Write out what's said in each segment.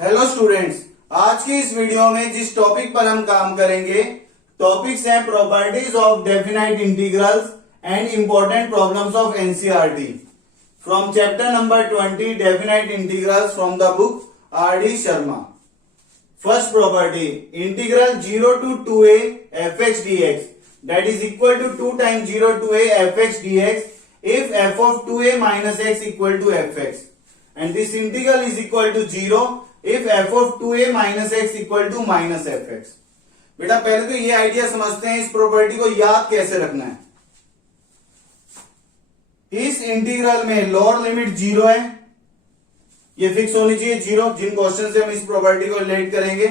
Hello students, आज की इस वीडियो में जिस टॉपिक पर हम काम करेंगे टॉपिक्स हैं properties of definite integrals and important problems of NCERT from chapter number 20 definite integrals from the book RD. Sharma. First property, integral 0 to 2a fx dx that is equal to 2 times 0 to a fx dx if f of 2a minus x equal to fx and this integral is equal to 0 if f of 2a minus x equal to minus fx. बेटा पहले तो ये idea समझते हैं, इस property को याद कैसे रखना है. इस इंटीग्रल में लोअर लिमिट 0 है, ये फिक्स होनी चाहिए 0. जिन क्वेश्चन से हम इस प्रॉपर्टी को रिलेट करेंगे.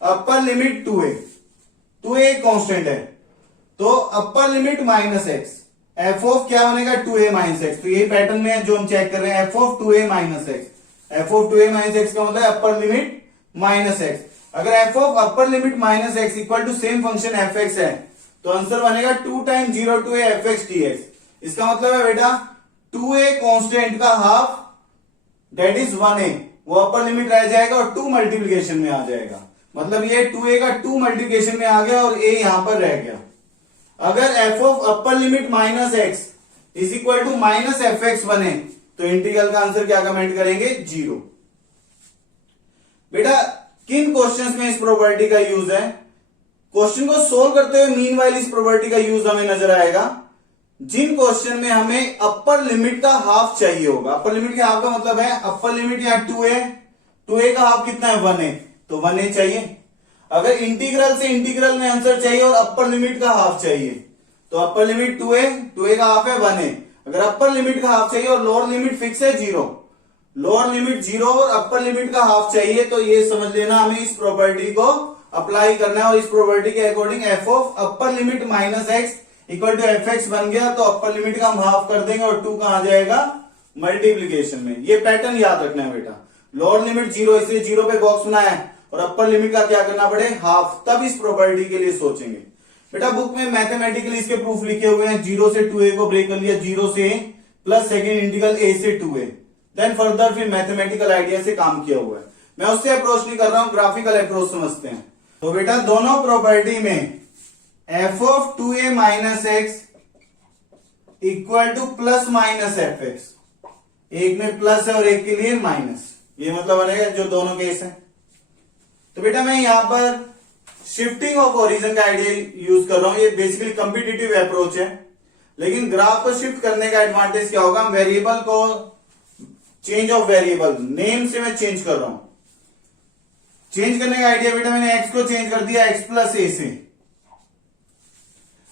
अपर लिमिट 2a, 2a एक कांस्टेंट है तो अपर limit minus x, f of क्या बनेगा 2a माइनस एक्स. तो यही पैटर्न में है जो हम चेक कर रहे हैं, f of 2a minus x. F of 2a minus x का मतलब अपर लिमिट माइनस एक्स. अगर f of upper limit minus x equal to same function f x है तो आंसर बनेगा 2 times 0 to a f x d x. इसका मतलब है बेटा 2a कांस्टेंट का हाफ दैट इज 1a, वो अपर लिमिट रह जाएगा और 2 मल्टीप्लीकेशन में आ जाएगा. मतलब ये 2a का 2 मल्टीप्लीकेशन में आ गया और a यहां पर रह गया. अगर f of upper limit minus x is equal to minus f x बने तो इंटीग्रल का आंसर क्या कमेंट करेंगे 0. बेटा किन क्वेश्चंस में इस प्रॉपर्टी का यूज है, क्वेश्चन को सोल्व करते हुए मीनवाइल इस प्रॉपर्टी का यूज हमें नजर आएगा. जिन क्वेश्चन में हमें अपर लिमिट का हाफ चाहिए होगा. अपर लिमिट के हाफ का मतलब है अपर लिमिट या 2a का हाफ कितना है 1a, तो 1a चाहिए. अगर इंटीग्रल से इंटीग्रल में आंसर चाहिए और अपर लिमिट का हाफ चाहिए तो अपर लिमिट 2a का हाफ है 1a. अगर अपर लिमिट का हाफ चाहिए और लोअर लिमिट फिक्स है 0, लोअर लिमिट 0 और अपर लिमिट का हाफ चाहिए तो ये समझ लेना हमें इस प्रॉपर्टी को अप्लाई करना है. और इस प्रॉपर्टी के according f of upper limit minus x equal to f x बन गया तो अपर लिमिट का हम हाफ कर देंगे और 2 कहां जाएगा मल्टीप्लीकेशन में. ये पैटर्न याद रखना है बेटा. लोअर लिमिट 0 इसलिए 0 पे बॉक्स बनाया है और अपर लिमिट का क्या करना पड़े हाफ, तब इस प्रॉपर्टी के लिए सोचेंगे. बेटा बुक में मैथमेटिकली इसके प्रूफ लिखे हुए हैं. 0 से 2a को ब्रेक कर लिया, 0 से a plus second integral a से 2a, देन फर्दर फिर मैथमेटिकल आइडिया से काम किया हुआ है. मैं उससे अप्रोच नहीं कर रहा हूं, ग्राफिकल अप्रोच समझते हैं. तो बेटा दोनों प्रॉपर्टी में F of 2a minus x equal to plus minus f x, एक में प्लस है और एक के लिए माइनस, ये मतलब बनेगा जो दोनों केस है. तो बेटा मैं यहां पर शिफ्टिंग ऑफ ओरिजिन का आइडिया यूज कर रहा हूं. ये बेसिकली कॉम्पिटिटिव अप्रोच है, लेकिन ग्राफ को शिफ्ट करने का एडवांटेज क्या होगा, वेरिएबल को चेंज ऑफ वेरिएबल नेम से मैं चेंज कर रहा हूं. चेंज करने का आइडिया बेटा मैंने एक्स को चेंज कर दिया एक्स प्लस ए से.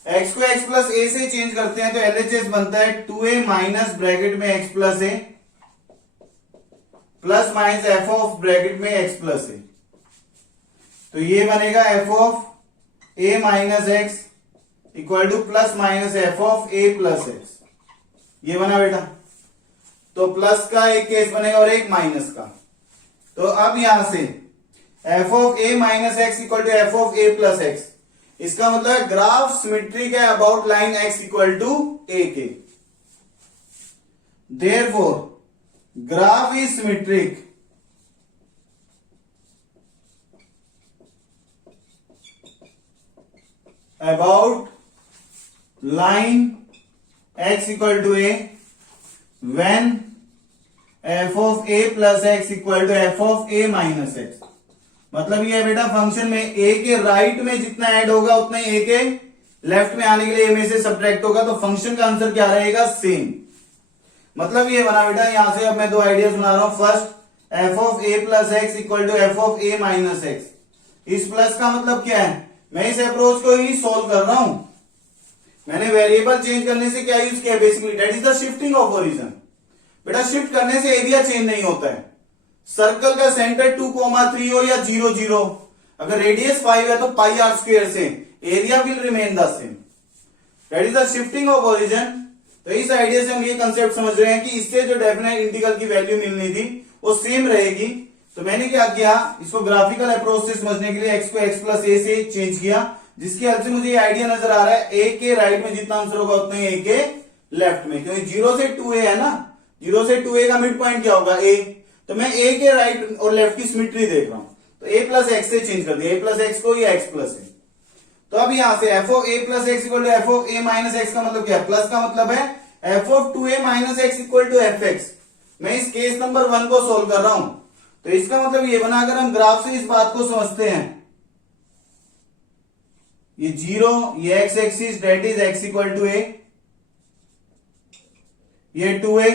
एक्स को एक्स प्लस ए से चेंज करते हैं तो एलएचएस बनता है 2a माइनस ब्रैकेट में x plus A plus minus F of bracket में एक्स प्लस ए. तो ये बनेगा F of a minus x equal to plus minus F of a plus x. ये बना बेटा. तो प्लस का एक केस बनेगा और एक माइनस का. तो अब यहां से f of a minus x equal to f of a plus x, इसका मतलब है ग्राफ सिमेट्रिक है about line x equal to a के. Therefore graph is symmetric about line x equal to a when f of a plus x equal to f of a minus x. मतलब ये बेटा function में a के right में जितना add होगा उतना ही a के लेफ्ट में आने के लिए a में से सब्ट्रैक्ट होगा तो फंक्शन का आंसर क्या रहेगा सेम. मतलब ये बना बेटा. यहां से अब मैं दो आइडियाज बना रहा हूं. First f of a plus x equal to f of a minus x. इस प्लस का मतलब क्या है, मैं इस अप्रोच को ही सॉल्व कर रहा हूं. मैंने वेरिएबल चेंज करने से क्या यूज किया, basically that is the shifting of origin. बेटा शिफ्ट करने से एरिया चेंज नहीं होता है. सर्कल का सेंटर 2,3 हो या 0 0, अगर रेडियस 5 है तो पाई आर स्क्वायर से area will remain the same. That is the shifting of origin. तो इस आइडिया से हम ये कंसेप्ट समझ रहे हैं कि इससे जो डेफिनेट इंटीग्रल की वैल्यू मिलनी थी वो सेम रहेगी. तो मैंने क्या किया, इसको ग्राफिकल अप्रोच से समझने के लिए एक्स को एक्स प्लस ए से चेंज किया, जिसकी हेल्प से मुझे ये आइडिया नजर आ रहा है ए के राइट में जितना आंसर होगा उतना ही ए के लेफ्ट में, क्योंकि 0 से 2a है ना, 0 से 2a का मिड पॉइंट क्या होगा a, तो मैं ए के राइट और लेफ्ट की सिमेट्री देख रहा हूं, तो ए प्लस एक्स से चेंज कर दिया, ए प्लस एक्स को, या एक्स प्लस ए। तो अब यहां से f of a plus x equal to f of a minus x का मतलब क्या है? प्लस का मतलब है f of 2a minus x equal to f x. मैं इस केस नंबर 1 को सोल्व कर रहा हूं, तो इसका मतलब ये बना, अगर हम ग्राफ से इस बात को समझते हैं, ये 0, ये x axis that is x equal to a, ये 2a,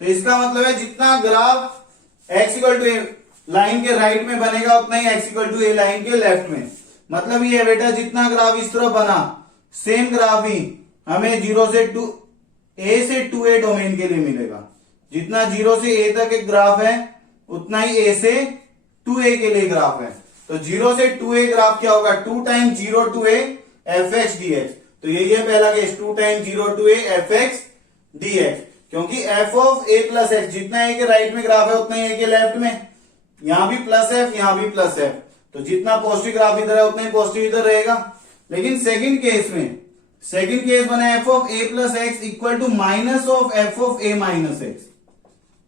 तो इसका मतलब है जितना graph x equal to a line के राइट में बनेगा उतना ही x equal to a line के लेफ्ट में। मतलब ये बेटा जितना ग्राफ इस तरफ बना, सेम ग्राफ ही हमें 0 से 2 a से 2a डोमेन के लिए मिलेगा। जितना 0 से a तक एक ग्राफ है उतना ही a से 2a के लिए ग्राफ है। तो 0 से 2a ग्राफ क्या होगा? 2 time 0 to a f x d x. तो यही है पहला case, 2 time 0 to a f x d x, क्योंकि f of a plus x, जितना ए के राइट में ग्राफ है उतना ही ए के लेफ्ट में। यहां भी प्लस एफ, यहां भी प्लस एफ, तो जितना पॉजिटिव ग्राफ इधर है उतना ही पॉजिटिव इधर रहेगा। लेकिन सेकंड केस बना f of a plus x equal to minus of f of a minus x.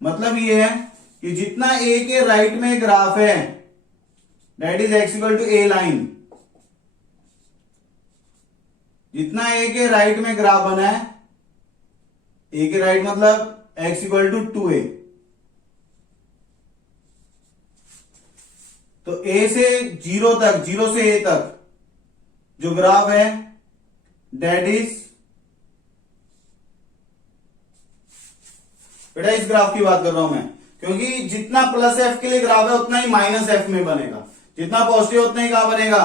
मतलब ये है कि जितना ए के राइट में ग्राफ है that is x equal to a line, जितना ए के राइट में ग्राफ बना है, ए के राइट मतलब एक्स इक्वल टू 2a, तो ए से 0 तक, 0 से ए तक जो ग्राफ है दैट इज, बेटा इस ग्राफ की बात कर रहा हूं मैं, क्योंकि जितना प्लस एफ के लिए ग्राफ है उतना ही माइनस एफ में बनेगा, जितना पॉजिटिव उतना ही कहां बनेगा?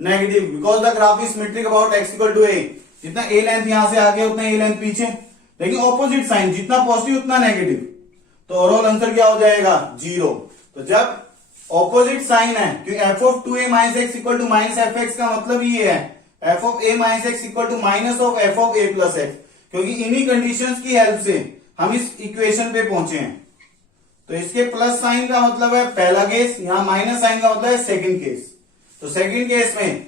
Negative, because the graph is symmetric about x equal to a. जितना ए लेंथ यहां से आगे उतना ए लेंथ पीछे, लेकिन ऑपोजिट साइन, जितना पॉजिटिव उतना नेगेटिव, तो ओवरऑल आंसर क्या हो जाएगा? 0। तो जब ऑपोजिट साइन है, क्योंकि f of 2a minus x equal to minus f x का मतलब ये है f of a minus x equal to minus of f of a plus x, क्योंकि इन्हीं कंडीशंस की हेल्प से हम इस इक्वेशन पे पहुंचे हैं। तो इसके प्लस साइन का मतलब है पहला केस, यहां माइनस साइन का मतलब है सेकंड केस। तो सेकंड केस में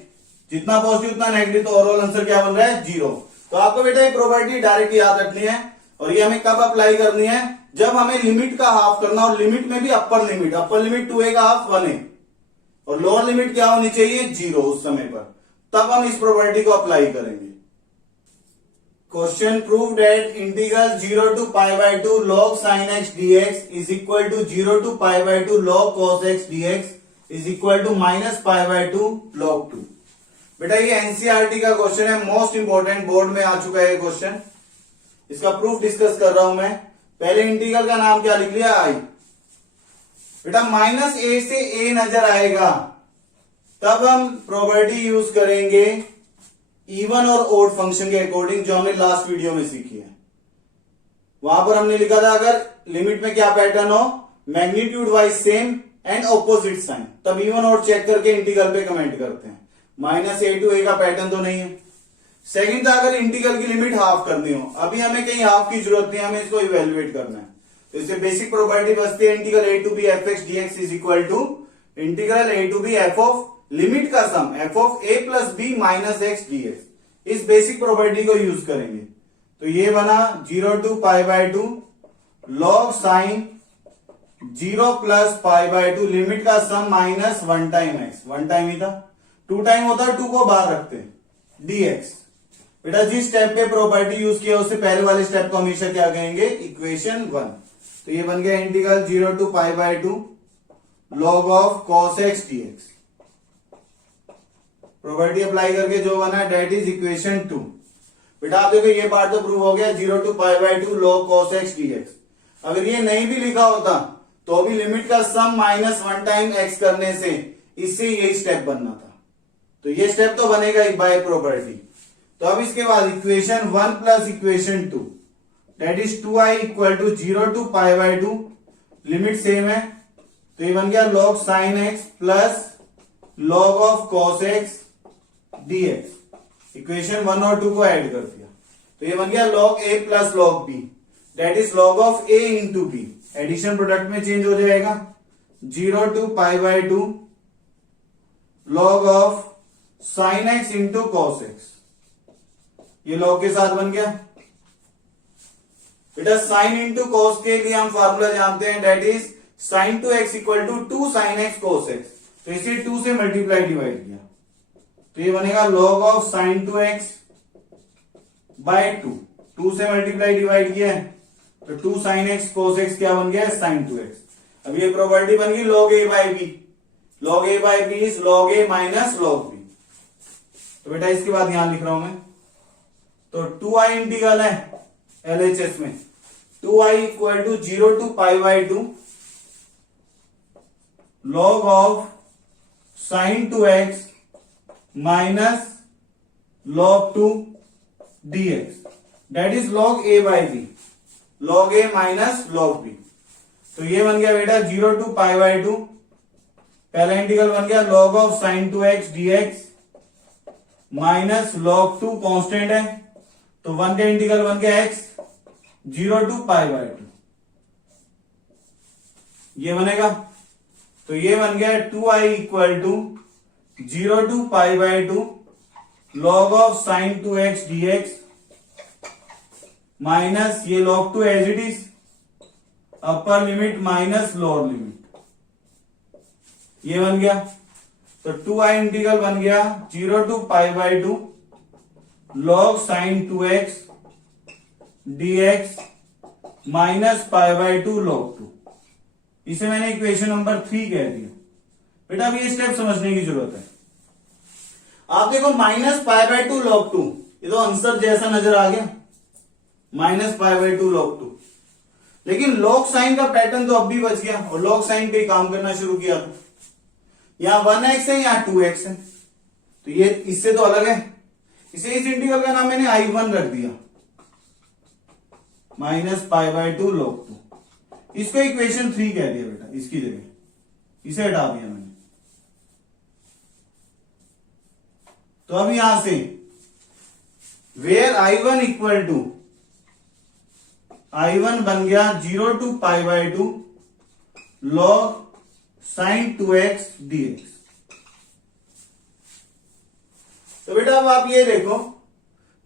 जितना पॉजिटिव उतना नेगेटिव, तो ओवरऑल आंसर क्या बन रहा है? 0। तो आपको बेटा ये प्रॉपर्टी डायरेक्ट याद रखनी है, और ये हमें कब अप्लाई करनी है? जब हमें लिमिट का हाफ करना, और लिमिट में भी अपर लिमिट 2a का हाफ 1a, और लोअर लिमिट क्या होनी चाहिए? 0 उस समय पर, तब हम इस प्रॉपर्टी को अप्लाई करेंगे। Question prove that integral 0 to pi by 2 log sin x dx is equal to 0 to pi by 2 log cos x dx is equal to minus pi by 2 log 2। बेटा ये एनसीईआरटी का question है, most important, board में आ चुका है question. इसका proof discuss कर रहा हूं मैं। पहले इंटीग्रल का नाम क्या लिख लिया? आई। बेटा माइनस ए से ए नजर आएगा तब हम प्रॉपर्टी यूज करेंगे इवन और ओड फंक्शन के अकॉर्डिंग, जो हमने लास्ट वीडियो में सीखी है। वहां पर हमने लिखा था अगर लिमिट में क्या पैटर्न हो, magnitude wise same and opposite sign, तब इवन और चेक करके इंटीग्रल पे कमेंट करते हैं। माइनस ए टू ए का पैटर्न तो नहीं है। सेकंड था अगर इंटीग्रल की लिमिट हाफ करनी हो, अभी हमें कहीं हाफ की जरूरत नहीं, हमें इसको इवेल्युएट करना है। तो इससे बेसिक प्रॉपर्टी बचती है integral a to b f x d x is equal to integral a to b f of limit का sum f of a plus b minus x d x. इस basic property को use करेंगे। तो ये बना 0 to pi by 2 log sine 0 plus pi by 2 limit का sum minus 1 time x, 1 time ही था, 2 टाइम होता है, 2 को बाहर रखते हैं, dx। बेटा जिस स्टेप पे प्रॉपर्टी यूज किया उससे पहले वाले स्टेप को हमेशा क्या कहेंगे? इक्वेशन 1। तो ये बन गया integral 0 to pi by 2 log of cos x dx। Property apply करके जो बना डेट इज इक्वेशन 2। बेटा आप देखो ये पार्ट तो प्रूव हो गया, 0 to pi by 2 log cos x dx। अगर ये नहीं भी लिखा होता तो भी लिमिट का सम माइनस 1 टाइम x करने से इससे यही स्टेप बनना था। तो ये स्टेप तो बनेगा ही बाय प्रॉपर्टी। तो अब इसके बाद equation 1 plus equation 2 that is 2i equal to 0 to pi by 2, limit same है, तो ये बन गया log sin x plus log of cos x dx। Equation 1 और 2 को ऐड कर दिया तो ये बन गया log a plus log b that is log of a into b। Addition product में चेंज हो जाएगा, 0 to pi by 2 log of sin x into cos x, ये log के साथ बन गया। बेटा साइन इंटू कॉस के लिए हम फॉर्मूला जानते हैं, that is sine two x equal to 2 sine x cos x. तो इसे 2 से मल्टीप्लाई डिवाइड किया तो ये बनेगा log of sine two x by 2। 2 से मल्टीप्लाई डिवाइड किया है तो 2 साइन एक्स कोस एक्स क्या बन गया, साइन टू एक्स। अब ये प्रॉपर्टी बन गई log a by b। log a by b is log a minus log b। तो बेटा इसके बाद यहां लिख रहा हूं मैं, तो 2i इंटीग्रल है LHS में, 2i equal to 0 to pi by 2 log of sine two x minus log 2 dx, that is log a by b, log a minus log b। तो ये बन गया बेटा 0 टू पाई बाई 2, पहला integral बन गया log of sine two x dx minus log 2 constant है तो 1 का इंटीग्रल बन गया x 0 टू पाई बाई 2, ये बनेगा। तो ये बन गया 2i equal to 0 to pi by 2 log of sine two x dx minus ये log 2 as it is, upper limit minus lower limit, ये बन गया। तो 2i इंटीग्रल बन गया 0 to pi by 2 log sine two x dx minus pi by 2 log 2। इसे मैंने equation number 3 कह दिया। बेटा अब ये स्टेप समझने की जरूरत है। आप देखो माइनस पाई बाई 2 log 2, ये तो आंसर जैसा नजर आ गया, माइनस पाई बाई 2 log 2। लेकिन log साइन का पैटर्न तो अब भी बच गया और log साइन पे काम करना शुरू किया तो यहां 1x है यहां 2x है, तो ये इससे तो अलग है। इसे इस इंटीग्रल का नाम मैंने I1 रख दिया, माइनस पाई बाई 2 log 2। इसको इक्वेशन 3 कह दिया बेटा, इसकी जगह इसे हटा दिया मैंने। तो अब यहां से where I1 equal to I1 बन गया 0 to pi by 2 log sine 2x dx। तो बेटा अब आप ये देखो,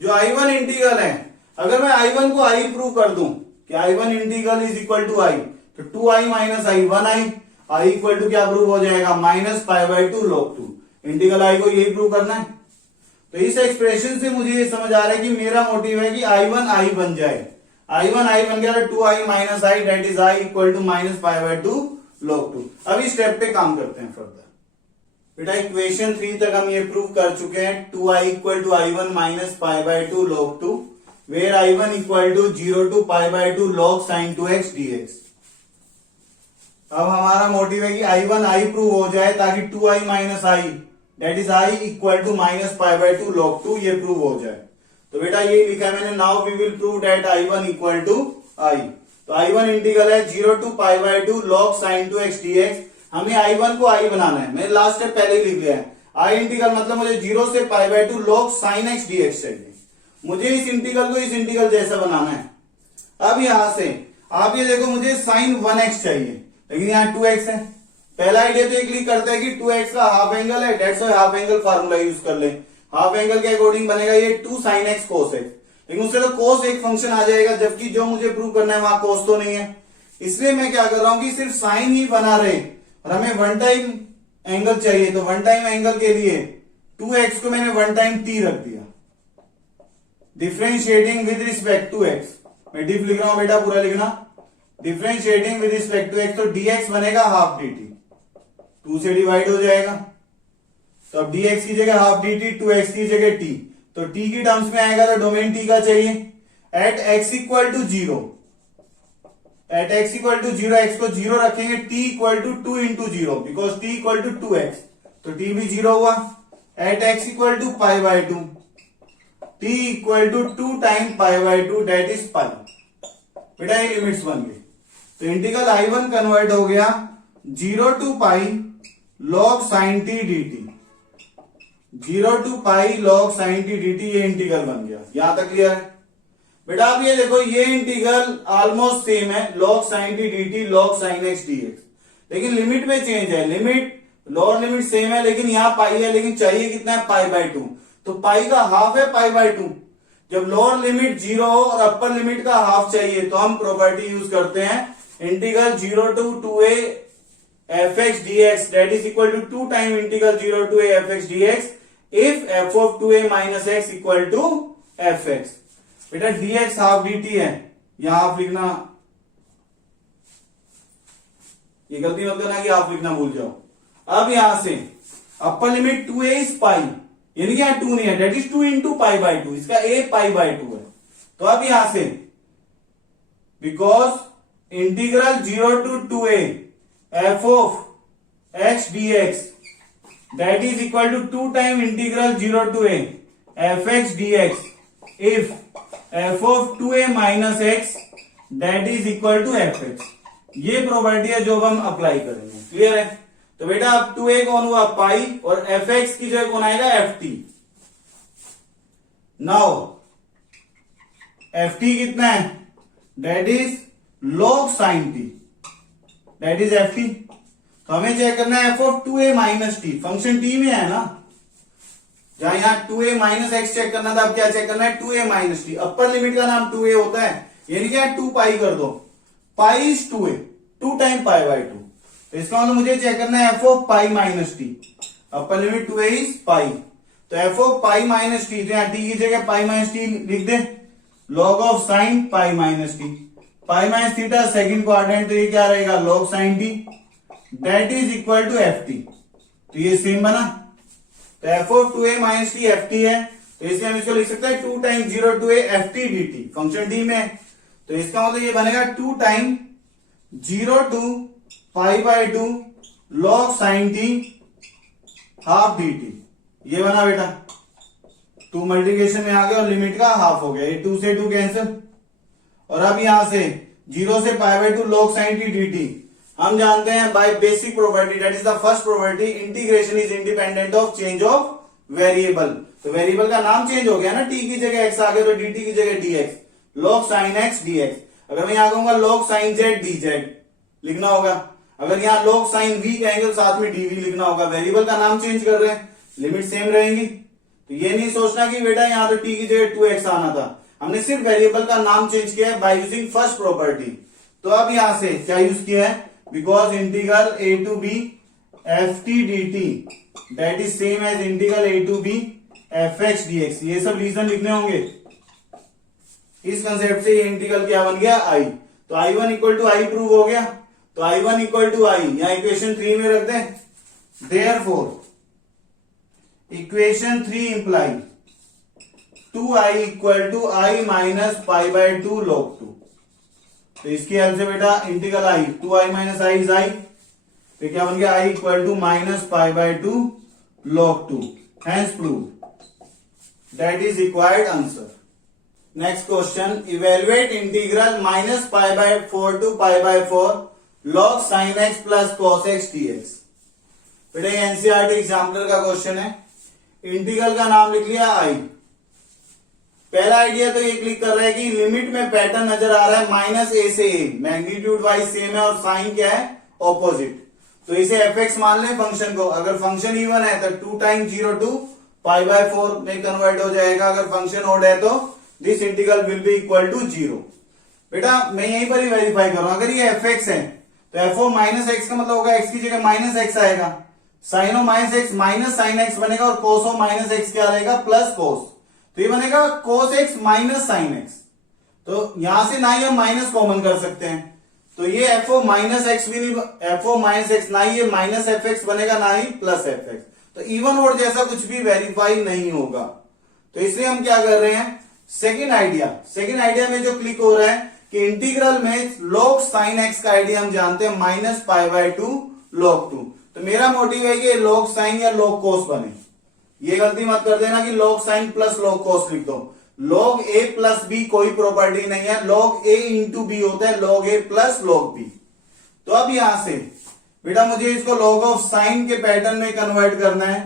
जो I1 इंटीग्रल है, अगर मैं I1 को I प्रूव कर दूं कि I1 integral is equal to I, तो 2i minus I 1i, I equal to क्या प्रूव हो जाएगा, minus pi by 2 log 2। Integral I को यही प्रूव करना है। तो इस एक्सप्रेशन से मुझे ये समझ आ रहा है कि मेरा मोटिव है कि I1 I बन जाए। I1 I बन गया तो 2i minus I, that is I equal to minus pi by 2 log 2। अब इस स्टेप पे काम करते हैं फर्दर। बेटा इक्वेशन 3 तक हम ये प्रूव कर चुके हैं, 2i equal to I1 minus pi by 2 log 2 where I1 equal to 0 to pi by 2 log sine 2x dx। अब हमारा मोटिव है कि I1 I प्रूव हो जाए ताकि 2i minus I, that is I equal to minus pi by 2 log 2 ये prove हो जाए। तो बेटा ये लिखा है मैंने, now we will prove that I1 equal to I। तो I1 इंटीग्रल है 0 to pi by 2 log sine 2x dx। हमें I1 को I बनाना है, मैंने लास्ट स्टेप पहले ही लिख लिया है। I इंटीग्रल मतलब मुझे 0 से pi by 2 log sine x dx चाहिए। मुझे इस इंटीग्रल को इस इंटीग्रल जैसा बनाना है। अब यहां से आप ये देखो, मुझे साइन 1x चाहिए लेकिन यहाँ 2x है। पहला आइडिया तो ये क्लिक करता है कि 2x का हाफ एंगल है, that's why half angle formula use कर ले। हाफ एंगल के अकॉर्डिंग बनेगा ये 2 साइन एक्स कोस एक्स, लेकिन उससे तो कोस एक फंक्शन आ जाएगा, जबकि जो मुझे प्रूव करना है वहां कोस तो नहीं है। इसलिए मैं क्या कर रहा हूं कि सिर्फ साइन ही बना रहे और हमें वन टाइम एंगल चाहिए। तो वन टाइम एंगल के लिए 2x को मैंने वन टाइम t रख दिया, differentiating with respect to x। मैं डिफ लिख रहा हूं बेटा, पूरा लिखना, differentiating with respect to x। तो dx बनेगा हाफ dt, 2 से डिवाइड हो जाएगा। तो अब dx की जगह हाफ dt, 2x की जगह t, तो t की टर्म्स में आएगा तो डोमेन t का चाहिए। At x equal to 0, at x equal to 0 x को 0 रखेंगे, t equal to 2 into 0 because t equal to 2x, तो t भी 0 हुआ। At x equal to pi by 2, t equal to 2 time pi by 2 that is pi. बेटा ये limits बन गई। तो इंटीग्रल I1 कन्वर्ट हो गया 0 to pi log sine t dt, 0 to pi log sine t dt, ये integral बन गया। यहां तक क्लियर है? बेटा आप ये देखो, ये इंटीग्रल ऑलमोस्ट सेम है, log sine t dt log sine x dx, लेकिन लिमिट में चेंज है। लिमिट लोअर लिमिट सेम है लेकिन यहां पाई है, लेकिन चाहिए कितना है, पाई बाई 2। तो पाई का हाफ है पाई बाई 2, जब लोअर लिमिट 0 हो और अपर लिमिट का हाफ चाहिए तो हम प्रॉपर्टी यूज करते हैं integral 0 to 2a fx dx that is equal to 2 time integral 0 to a fx dx if f of 2a minus x equal to fx। बेटा dx half dt है, यहां half लिखना, ये गलती मत करना कि हाफ लिखना भूल जाओ। अब यहां से upper limit 2a is pi, यानी कि यहां 2 नहीं है, that is 2 into pi by 2, इसका a पाई बाई 2 है। तो अब यहां से because integral 0 to 2a f of x dx that is equal to 2 time integral 0 to a fx dx if f of 2a minus x that is equal to fx। ये property है जो हम apply करेंगे, clear है। तो बेटा अब 2a कौन हुआ पाई और fx की जगह कौन आएगा ft। नाउ ft कितना है, that is log sin t, that is ft। तो हमें चेक करना है f of 2a minus t, function t में है ना, जहां यहां 2a माइनस एक्स चेक करना था, अब क्या चेक करना है 2a minus T. Upper limit का नाम 2a होता है, यानी क्या 2 पाई कर दो, pi is 2a, 2 time pi by 2। तो इसका मतलब मुझे चेक करना है f of pi minus T, upper limit 2a is pi, तो f of pi minus T, तो यहां t की जगह पाई माइनस टी लिख दे, log of sine pi minus T, pi minus theta second quadrant, तो ये क्या रहेगा log sine T, that is equal to F T. तो ये सेम बना, तो f of 2a minus t f t है, तो इसलिए हम इसको लिख सकते हैं 2 time 0 to a f t d t, function t में। तो इसका मतलब ये बनेगा 2 time 0 to pi by 2 log sine t half d t, ये बना बेटा। 2 मल्टीप्लिकेशन में आ गया और लिमिट का हाफ हो गया, ये 2 से 2 कैंसिल। और अब यहां से 0 से pi by 2 log sine t d t, हम जानते हैं by basic property, that is the first property, integration is independent of change of variable. तो वेरिएबल का नाम चेंज हो गया ना, t की जगह x आ गया तो dt की जगह dx, log sin x dx। अगर मैं यहां कहूंगा log sin z dz लिखना होगा, अगर यहां log sin v कहेंगे तो साथ में dv लिखना होगा, वेरिएबल का नाम चेंज कर रहे हैं, लिमिट सेम रहेंगी। तो ये नहीं सोचना कि बेटा यहां तो t की जगह 2x आना था, हमने सिर्फ वेरिएबल का नाम चेंज किया है बाय यूजिंग फर्स्ट प्रॉपर्टी। तो अब यहां से क्या यूज किया है, because integral a to b ft dt that is same as integral a to b fx dx, ये सब रीजन लिखने होंगे। इस कंसेप्ट से ये इंटीग्रल क्या बन गया i, तो i1 equal to I prove हो गया, तो i1 इक्वल टू आई यहां इक्वेशन 3 में रख दें। Therefore equation 3 imply 2i equal to I minus pi by 2 log 2। तो इसकी हेल्प से बेटा integral I 2i minus I is I, तो क्या बन गया i equal to minus pi by 2 log 2, hence prove, that is required answer. Next question, evaluate integral minus pi by 4 to pi by 4 log sin x plus cos x dx। बेटा ये NCERT exemplar का question है, integral का नाम लिख लिया i। पहला idea तो ये क्लिक कर रहा है कि लिमिट में पैटर्न नजर आ रहा है माइनस ए से ए, मैग्नीट्यूड वाइज सेम है और साइन क्या है ऑपोजिट, तो इसे fx मान लें फंक्शन को। अगर फंक्शन इवन है तो 2 टाइम 0 टू पाई बाई 4 में कन्वर्ट हो जाएगा, अगर फंक्शन ऑड है तो this integral will be equal to 0। बेटा मैं यहीं पर ही वेरीफाई करूं, अगर ये fx है तो f ऑफ माइनस एक्स का मतलब होगा x की जगह माइनस एक्स आएगा, sine of minus x minus sine x बनेगा और कोस ऑफ माइनस एक्स क्या रहेगा प्लस कोस, तो ये बनेगा cos x minus sine x. तो यहां से ना ही हम माइनस कॉमन कर सकते हैं, तो ये f ऑफ माइनस एक्स भी नहीं, f ऑफ माइनस एक्स ना ही ये माइनस एफ एक्स बनेगा ना ही प्लस एफ एक्स, तो इवन और जैसा कुछ भी वेरीफाई नहीं होगा। तो इसलिए हम क्या कर रहे हैं, सेकेंड आइडिया में जो क्लिक हो रहा है कि इंटीग्रल में log साइन एक्स का आइडिया हम जानते हैं माइनस पाई बाई 2 log 2, तो मेरा मोटिव है कि log साइन या log cos बने। ये गलती मत कर देना कि log sine plus log cos लिख दो, log a प्लस b कोई प्रॉपर्टी नहीं है, log a इंटू बी होता है log a plus log b। तो अब यहां से बेटा मुझे इसको log ऑफ साइन के पैटर्न में कन्वर्ट करना है,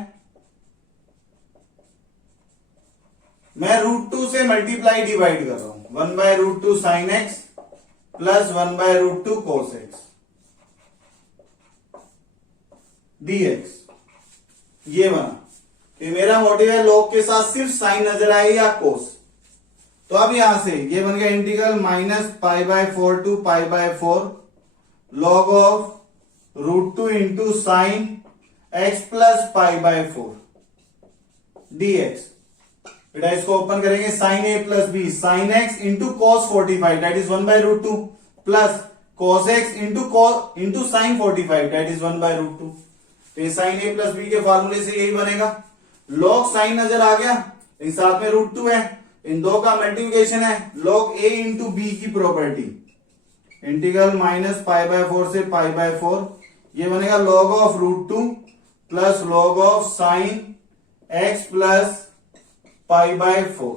मैं √2 से मल्टीप्लाई डिवाइड कर रहा हूं, 1 by √2 sine x plus 1 by √2 cos x dx, ये बना। तो मेरा मोटिव है log के साथ सिर्फ साइन नजर आए या कोस, तो अब यहां से ये बन गया integral minus pi by 4 to pi by 4 log of √2 into sine x plus pi by 4 dx। बेटा इसको ओपन करेंगे, sine a plus b sine x into cos 45 that is 1 by √2 plus cos x into sine 45 that is 1 by √2। तो ये sign a plus B के फॉर्मूले से यही बनेगा। log साइन नजर आ गया, इन साथ में √2 है, इन दो का मल्टीप्लिकेशन है, log a इंटू बी की property, integral minus pi by 4 से पाई बाय 4, ये बनेगा log of √2 plus log of sign x plus pi by 4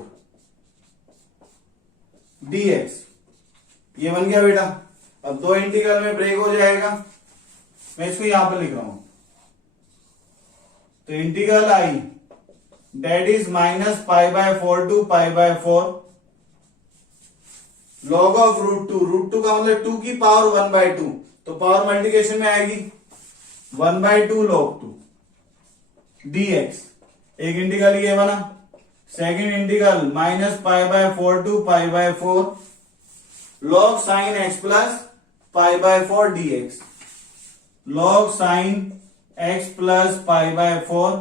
dx। ये बन गया बेटा। अब दो इंटीग्रल में ब्रेक हो जाएगा, मैं इसको यहां पर लिख रहा हूं। तो integral I that is minus pi by 4 to pi by 4 log of √2 का मतलब 2 की पावर 1 बाय 2, तो पावर मल्टीप्लिकेशन में आएगी 1 बाय 2 log 2 dx। एक इंटीग्रल ये बना। Second integral minus pi by 4 to pi by 4 log sine x plus pi by 4 dx, log sine x plus pi by 4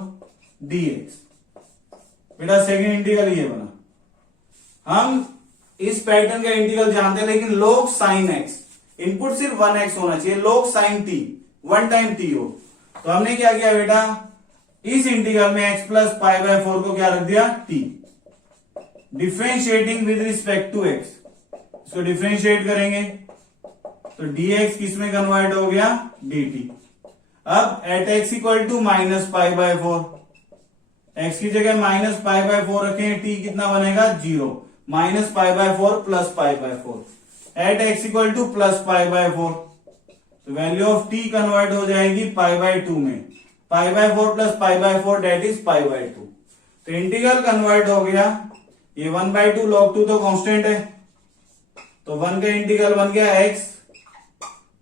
dx। बेटा सेकेंड इंटीग्रल ये बना। हम इस पैटर्न का इंटीग्रल जानते हैं, लेकिन log साइन x, इनपुट सिर्फ 1x होना चाहिए, log sine t 1 time t हो। तो हमने क्या किया बेटा, इस इंटीग्रल में x प्लस पाई बाय 4 को क्या रख दिया t, differentiating with respect to x, इसको डिफरेंशिएट करेंगे तो dx किस में कन्वर्ट हो गया dt। अब at x equal to minus pi by 4, x की जगह माइनस पाई बाय 4 रखें, t कितना बनेगा 0, minus pi by 4 plus pi by 4 at x equal to plus pi by 4, तो वैल्यू ऑफ t कन्वर्ट हो जाएगी पाई बाय 2 में, pi by 4 plus pi by 4 that is pi by 2। तो integral convert हो गया, ये 1 बाय 2 log 2 तो constant है, तो 1 का इंटीग्रल बन गया x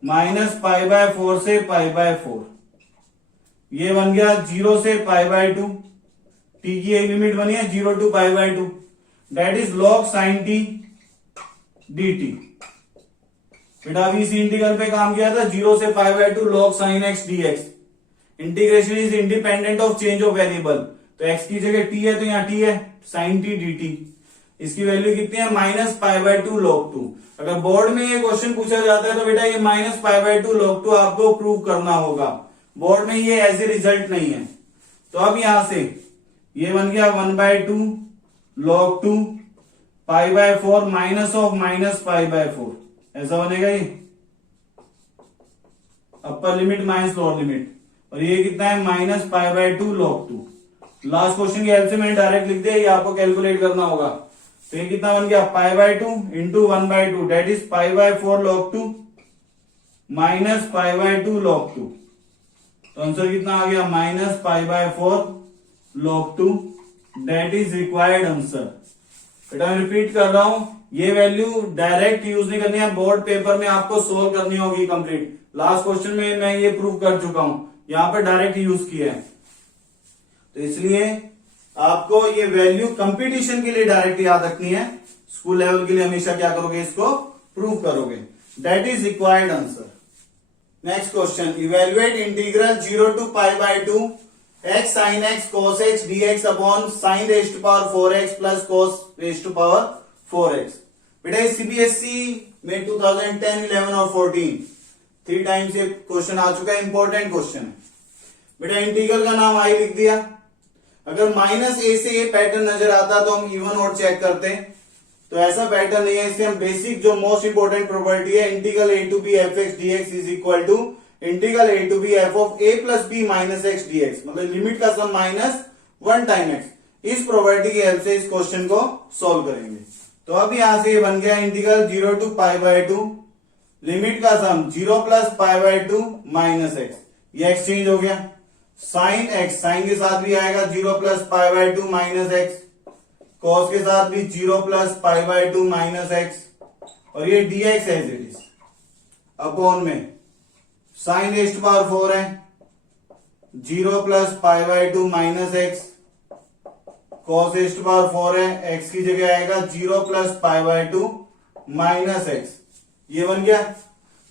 माइनस पाई बाय 4 से पाई बाय 4, ये बन गया 0 से पाई बाय 2, t की एक लिमिट बनी है 0 to pi by 2 that is log sine t dt। बेटा अभी इसी इंटीग्रल पे काम किया था, 0 से pi by 2 log sine x dx। Integration is independent of change of variable, तो x की जगह t है तो यहाँ t है, साइन t dt। इसकी वैल्यू कितनी है माइनस पाई बाय 2 log 2। अगर बोर्ड में ये क्वेश्चन पूछा जाता है तो बेटा ये माइनस पाई बाय 2 log 2 आपको प्रूव करना होगा, बोर्ड में ये ऐसे रिजल्ट नहीं है। तो अब यहां से ये बन गया 1 by 2 log 2 pi by 4 minus of minus pi by 4, ऐसा बनेगा ये upper limit minus lower limit, और ये कितना है minus pi by 2 log 2। Last question की हेल्प से मैंने डायरेक्ट लिख दिया, ये आपको कैलकुलेट करना होगा। तो ये कितना बन गया pi by 2 into 1 by 2 that is pi by 4 log 2 minus pi by 2 log 2, तो आंसर कितना आ गया minus pi by 4 log 2 that is required answer. बेटा मैं रिपीट कर रहा हूं, ये वैल्यू डायरेक्ट यूज नहीं करनी है, बोर्ड पेपर में आपको सोल्व करनी होगी कंप्लीट। लास्ट क्वेश्चन में मैं ये प्रूव कर चुका हूं, यहां पर डायरेक्ट यूज किया है, तो इसलिए आपको ये वैल्यू कंपटीशन के लिए डायरेक्ट याद रखनी है, स्कूल लेवल के लिए हमेशा क्या करोगे, इसको प्रूव करोगे। That is required answer. Next question, evaluate integral 0 to pi by 2 x sin x cos x dx upon sin raise to power 4x plus cos raise to power 4x। बेटा CBSE में 2010, 11 और 14 3 times ये question आ चुका है, important question है। बेटा integral का नाम आई लिख दिया, अगर माइनस ए से ये पैटर्न नजर आता तो हम इवन और चेक करते, तो ऐसा पैटर्न नहीं है, इससे हम बेसिक जो मोस्ट इंपोर्टेंट प्रॉपर्टी है integral a to b f x d x is equal to integral a to b f of a plus b minus x d x, मतलब लिमिट का सम माइनस 1 टाइम एक्स, इस property की help से इस question को solve करेंगे। तो अब यहां से ये बन गया integral 0 to pi by 2 limit का sum 0 plus pi by 2 minus x, ये एक्सचेंज हो गया, साइन एक्स साइन के साथ भी आएगा 0 plus pi by 2 minus x, cos के साथ भी 0 plus pi by 2 minus x, और ये dx as it is upon में साइन रेज टू पावर 4 है 0 plus pi by 2 minus x, cos a to power 4 है, x की जगह आएगा 0 plus pi by 2 minus x, ये बन गया।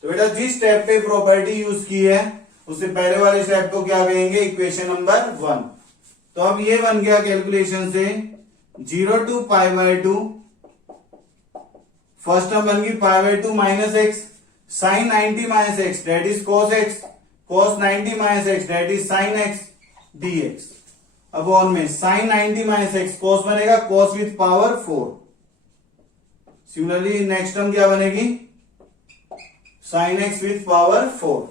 तो बेटा जिस स्टेप पे प्रॉपर्टी यूज की है उससे पहले वाले स्टेप को क्या कहेंगे, इक्वेशन नंबर 1। तो अब ये बन गया कैलकुलेशन से 0 to pi by 2, first term बन गई pi by 2 minus x, sine 90 minus x that is cos x, cos 90 minus x that is sine x dx. अब ऑन में साइन 90 माइनस एक्स कॉस बनेगा cos with power 4। Similarly next term क्या बनेगी, sine x with power 4।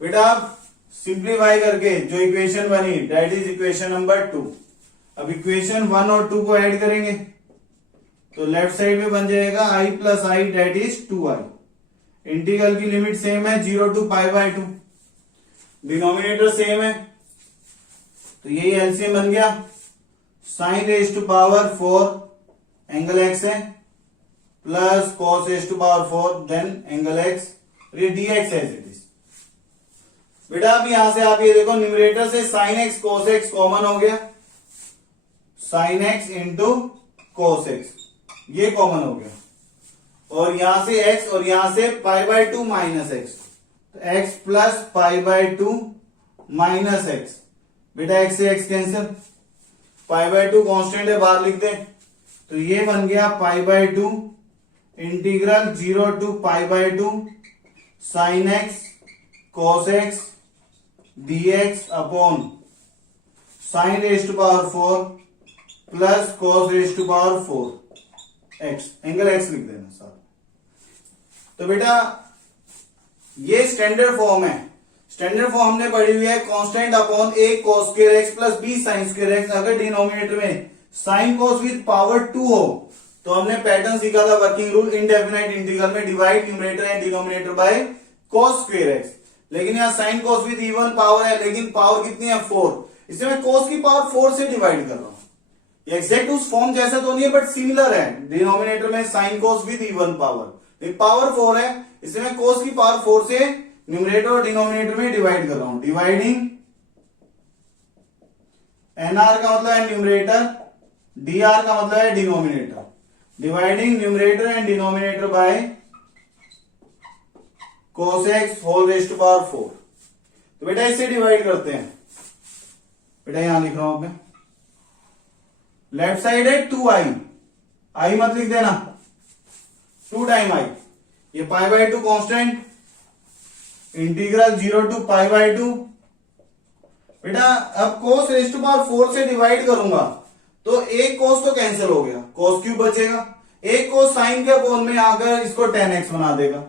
बेटा आप simplify करके जो equation बनी डेट इज इक्वेशन नंबर 2। अब इक्वेशन 1 और 2 को ऐड करेंगे तो लेफ्ट साइड में बन जाएगा i plus i that is 2i। Integral की लिमिट सेम है 0 to pi by 2, denominator same है तो यही एलसीएम बन गया, sine raise to power 4 angle x है plus cos raise to power 4 then angle x, ये डीएक्स एज इट इज। बेटा अब यहां से आप ये देखो न्यूमरेटर से sine x cos x common हो गया, sine x into cos x ये कॉमन हो गया, और यहां से x और यहां से पाई बाय 2 माइनस एक्स, तो x plus pi by 2 minus x. बेटा x से x cancel, pi by 2 constant है बाहर लिख दें, तो ये बन गया pi by 2 integral 0 to pi by 2 sine x cos x dx upon sine raise to power 4 plus cos raise to power 4 x, angle x लिख देना साथ। तो बेटा ये स्टैंडर्ड फॉर्म है, स्टैंडर्ड फॉर्म हमने पढ़ी हुई है constant upon a cos square x plus b sin square x। अगर डिनोमिनेटर में साइन cos विद पावर 2 हो तो हमने पैटर्न सीखा था वर्किंग रूल, इनडेफिनाइट इंटीग्रल में divide numerator and denominator by cos square x। लेकिन यहाँ sine cos with even power है, लेकिन पावर कितनी है 4, इसलिए मैं cos की पावर 4 से डिवाइड कर रहा हूं। ये एग्जैक्ट उस फॉर्म जैसा तो नहीं है बट सिमिलर है, डिनोमिनेटर में sine cos with even power, power 4 है इसलिए मैं cos की पावर 4 से न्यूमरेटर और डिनोमिनेटर में डिवाइड कर रहा हूं। डिवाइडिंग एनआर का मतलब है न्यूमरेटर, डीआर का मतलब है denominator, dividing numerator and denominator by cos x whole raise to power 4। तो बेटा इससे डिवाइड करते हैं, बेटा यहां लिख रहा हूं मैं, लेफ्ट साइड है 2i, आई मत लिख देना, 2 टाइम आई, ये pi by 2 constant integral 0 to pi by 2। बेटा अब cos रेज टू पावर 4 से डिवाइड करूंगा तो एक cos तो कैंसिल हो गया, cos क्यूब बचेगा, एक cos साइन के अपॉन में आकर इसको 10x बना देगा।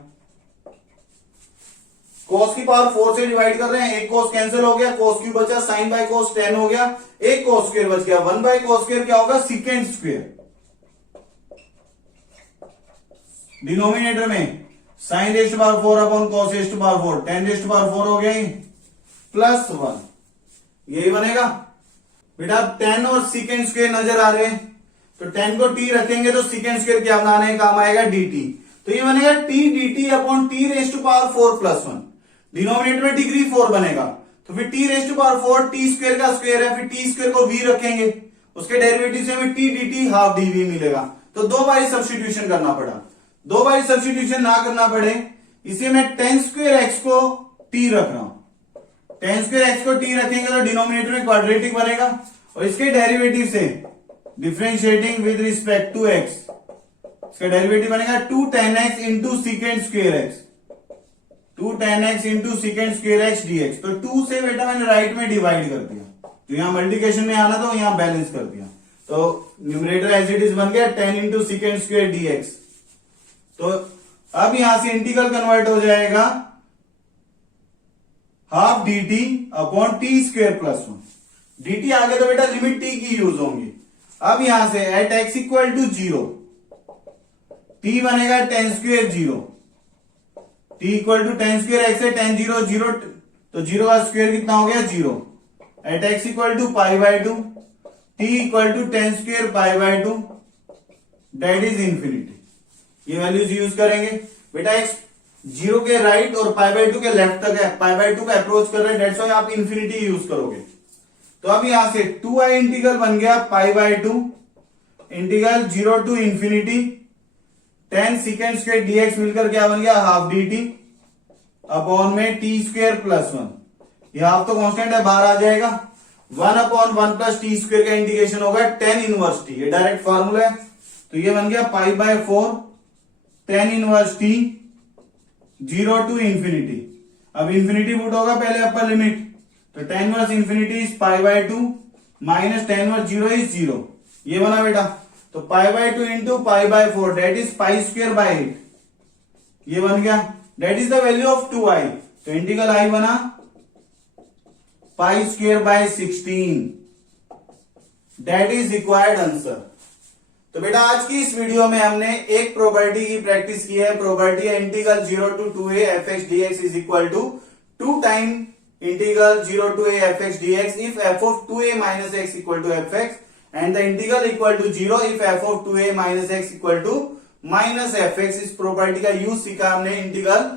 cos की पावर 4 से डिवाइड कर रहे हैं, एक cos कैंसिल हो गया, cos क्यूब बचा, साइन बाय cos 10 हो गया, एक cos स्क्वायर बच गया, 1 बाय cos स्क्वायर क्या होगा सीकेंड स्क्वायर। डिनोमिनेटर में sine raise to power 4 upon cos raise to power 4, 10 raise to power 4 हो गया प्लस 1, यही बनेगा। बेटा 10 और सीकेंड स्क्वायर नजर आ रहे हैं तो 10 को t रखेंगे तो सीकेंड स्क्वायर क्या बनाने काम आएगा dt, तो ये बनेगा t dt upon t raise to power 4 plus 1। Denominator में डिग्री 4 बनेगा तो फिर t raise to power 4 t square का स्क्वायर है, फिर t स्क्वायर को v रखेंगे, उसके डेरिवेटिव से हमें t dt हाफ dv मिलेगा। तो दो बार सब्स्टिट्यूशन करना पड़ा, दो बार सब्स्टिट्यूशन ना करना पड़े इसे मैं tan स्क्वायर x को t रख रहा हूं, tan स्क्वायर x को t रखेंगे तो डिनोमिनेटर में क्वाड्रेटिक बनेगा और इसके डेरिवेटिव से differentiating with respect to x, इसका डेरिवेटिव बनेगा 2 tan x into secant square x, 2 tan x into secant square x dx। तो 2 से बेटा मैंने राइट में डिवाइड कर दिया, तो यहां मल्टीप्लिकेशन में आना तो यहां बैलेंस कर दिया, तो न्यूमरेटर एज इट इज बन गया 10 इंटू सीकेंड स्क्वायर dx। तो अब यहां से इंटीग्रल कन्वर्ट हो जाएगा half dt upon T square plus 1, dt आगे तो बेटा लिमिट t की यूज होंगी। अब यहां से at x equal to 0 t बनेगा tan square 0, t equal to tan square x है tan 0 0, तो 0 का स्क्वायर कितना हो गया 0, at x equal to pi by 2 t equal to tan square pi by 2 that is infinity. ये values use करेंगे बेटा, x 0 के राइट और पाई बाय 2 के लेफ्ट तक है, पाई बाय 2 का अप्रोच कर रहे हैं, डेट्स व्हाई आप इंफिनिटी यूज करोगे। तो अब यहां से 2i इंटीग्रल बन गया pi by 2 integral 0 to infinity 10 secant square dx मिलकर क्या बन गया हाफ dt अपॉन में टी स्क्वायर प्लस 1। ये हाफ तो कांस्टेंट है, बाहर आ जाएगा। 1 अपॉन 1 प्लस टी स्क्वायर का इंटीग्रेशन होगा 10 इनवर्स टी, ये डायरेक्ट फार्मूला है। तो ये बन गया pi by 4 10 inverse t 0 to infinity. अब इंफिनिटी पुट होगा पहले अपर लिमिट, तो 10 inverse infinity is pi by 2 minus 10 inverse 0 is 0। ये बना बेटा, तो pi by 2 into pi by 4 that is pi square by 8। ये बन गया, that is the value of 2i। तो इंटीग्रल आई बना pi square by 16, that is required answer. तो बेटा आज की इस वीडियो में हमने एक प्रॉपर्टी की प्रैक्टिस की है। प्रॉपर्टी है integral 0 to 2a fx dx is equal to 2 time integral 0 to a fx dx if f of 2a minus x equal to fx and the integral equal to 0 if f of 2a minus x equal to minus fx। इस property का use सीखा हमने integral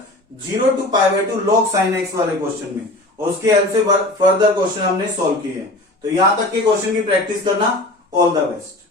0 to pi by 2 log sin x वाले question में, और उसकी help से further question हमने सॉल्व किए हैं। तो यहां तक के क्वेश्चन की प्रैक्टिस करना। All the best.